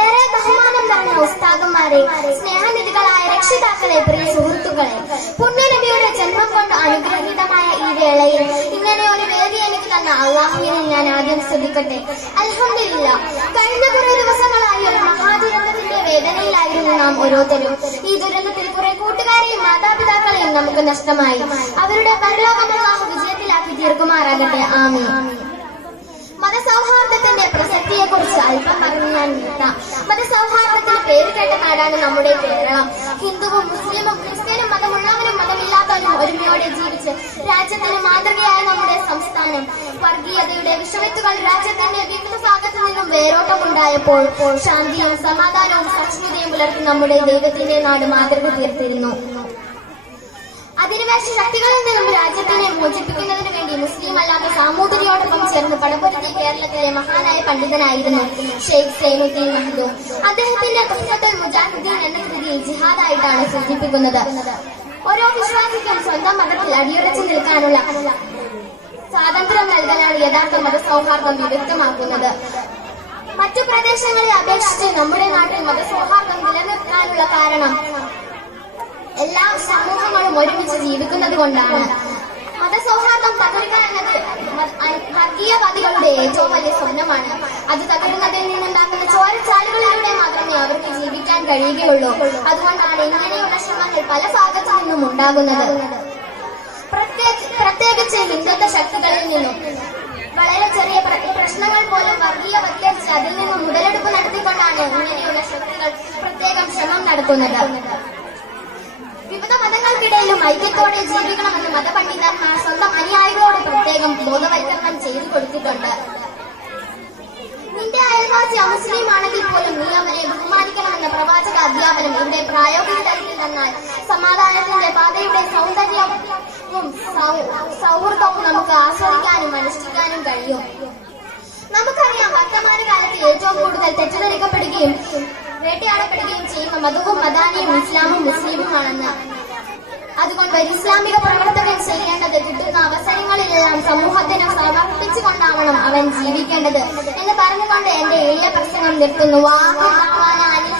ഏറെ ബഹുമാനം നിറഞ്ഞ ഉസ്താദന്മാരെ സ്നേഹനിധികളായ രക്ഷിതാക്കളെ പ്രിയ സുഹൃത്തുക്കളെ പുണ്യനബിയുടെ ജന്മം കൊണ്ട് അനുഗ്രഹീതമായ ഈ വേളയിൽ ഇങ്ങനെ ഒരു വേദി എനിക്ക് തന്ന അള്ളാഹുവിനെ ഞാൻ ആദ്യം ശ്രദ്ധിക്കട്ടെ. അലഹമില്ല കഴിഞ്ഞ കുറെ ദിവസങ്ങളായി ഒരു മഹാദുരന്തത്തിന്റെ വേദനയിലായിരുന്നു നാം ഓരോരുത്തരും. ഈ ദുരന്തത്തിൽ കുറെ കൂട്ടുകാരെയും മാതാപിതാക്കളെയും നമുക്ക് നഷ്ടമായി. അവരുടെ പരലോകം അള്ളാഹു വിജയത്തിലാക്കി തീർക്കുമാറാകട്ടെ. ആമീൻ. മതസൗഹാർദ്ദത്തിന്റെ പ്രസക്തിയെ കുറിച്ച് അല്പം പറഞ്ഞ് ഞാൻ നിർത്താം. മതസൗഹാർദ്ദത്തിന് പേര് കേട്ട നാടാണ് നമ്മുടെ കേരളം. ഹിന്ദുവും മുസ്ലിമും ക്രിസ്ത്യനും മതമുള്ളവരും മതമില്ലാത്തവരും ഒരുമയോടെ ജീവിച്ച് രാജ്യത്തിന് മാതൃകയായ നമ്മുടെ സംസ്ഥാനം. വർഗീയതയുടെ വിഷവിത്തുകൾ രാജ്യത്തിന്റെ വിവിധ ഭാഗത്തു നിന്നും വേരോട്ടമുണ്ടായപ്പോൾ ശാന്തിയും സമാധാനവും സഹിഷ്ണുതയും പുലർത്തി നമ്മുടെ ദൈവത്തിന്റെ നാട് മാതൃക തീർത്തിരുന്നു. അധിനിവേശ ശക്തികളിൽ നിന്നും രാജ്യത്തിനെ മോചിപ്പിക്കുന്നതിന് വേണ്ടി മുസ്ലിം അല്ലാത്ത സാമൂതിരിയോടൊപ്പം ചേർന്ന് പടപൊരുത്തി കേരളത്തിലെ മഹാനായ പണ്ഡിതനായിരുന്നു ഷെയ്ഖ് സൈനുദ്ദീൻ മഹദൂ അദ്ദേഹത്തിന്റെ പുസ്തകത്തിൽ മുജാഹിദ്ദീൻ എന്ന കൃതിയിൽ ജിഹാദായിട്ടാണ് സൂചിപ്പിക്കുന്നത്. ഓരോ വിശ്വാസിക്കും സ്വന്തം മതത്തിൽ അടിയുറച്ചു നിൽക്കാനുള്ള സ്വാതന്ത്ര്യം നൽകാനാണ് യഥാർത്ഥ മതസൗഹാർദ്ദം വിവക്തമാക്കുന്നത് മറ്റു പ്രദേശങ്ങളെ അപേക്ഷിച്ച് നമ്മുടെ നാട്ടിൽ മതസൗഹാർദ്ദം നിലനിർത്താനുള്ള കാരണം ഒരുമിച്ച് ജീവിക്കുന്നത് കൊണ്ടാണ്. മതസൗഹാർദ്ദം തകരുക എന്നത് വർഗീയവാദികളുടെ ഏറ്റവും വലിയ സ്വപ്നമാണ്. അത് തകരുന്നതിൽ നിന്നുണ്ടാകുന്ന ചോരച്ചാലുകളിലൂടെ മാത്രമേ അവർക്ക് ജീവിക്കാൻ കഴിയുകയുള്ളൂ. അതുകൊണ്ടാണ് ഇങ്ങനെയുള്ള ശ്രമങ്ങൾ പല ഭാഗത്തു നിന്നും ഉണ്ടാകുന്നത്. പ്രത്യേക- പ്രത്യേകിച്ച് ഹിന്ദുത്വ ശക്തികളിൽ നിന്നും. വളരെ ചെറിയ പ്ര- പ്രശ്നങ്ങൾ പോലും വർഗീയവൽക്കരിച്ച് അതിൽ നിന്നും മുതലെടുപ്പ് നടത്തിക്കൊണ്ടാണ് ഇങ്ങനെയുള്ള ശക്തികൾ പ്രത്യേകം ശ്രമം നടത്തുന്നത് മതങ്ങൾക്കിടയിലും ഐക്യത്തോടെ ജീവിക്കണമെന്ന് മതപണ്ഡിതന്മാർ സ്വന്തം അനുയായികളോട് പ്രത്യേകം ബോധവൽക്കരണം ചെയ്തു കൊടുത്തിട്ടുണ്ട്. നിന്റെ അയൽവാസി അമുസ്ലിം ആണെങ്കിൽ പോലും നീ അവനെ ബഹുമാനിക്കണമെന്ന പ്രവാചക അധ്യാപനം ഇവിടെ പ്രായോഗിക തലത്തിൽ തന്നാൽ സമാധാനത്തിന്റെ പാതയുടെ സൗന്ദര്യവും സൗഹൃദവും നമുക്ക് ആസ്വദിക്കാനും അനുഷ്ഠിക്കാനും കഴിയും. നമുക്കറിയാം വർത്തമാന കാലത്ത് ഏറ്റവും കൂടുതൽ തെറ്റിദ്ധരിക്കപ്പെടുകയും വേട്ടയാടപ്പെടുകയും ചെയ്യുന്ന മതവും മദാനിയും ഇസ്ലാമും മുസ്ലിമുമാണെന്ന്. അതുകൊണ്ട് ഇസ്ലാമിക പ്രവർത്തകൻ ചെയ്യേണ്ടത് കിട്ടുന്ന അവസരങ്ങളിലെല്ലാം സമൂഹത്തിന് സമർപ്പിച്ചുകൊണ്ടാവണം അവൻ ജീവിക്കേണ്ടത്. എന്ന് പറഞ്ഞുകൊണ്ട് എന്റെ എളിയ പ്രസംഗം നിർത്തുന്നു. വാഹു ദഅ്വാന അനിൽ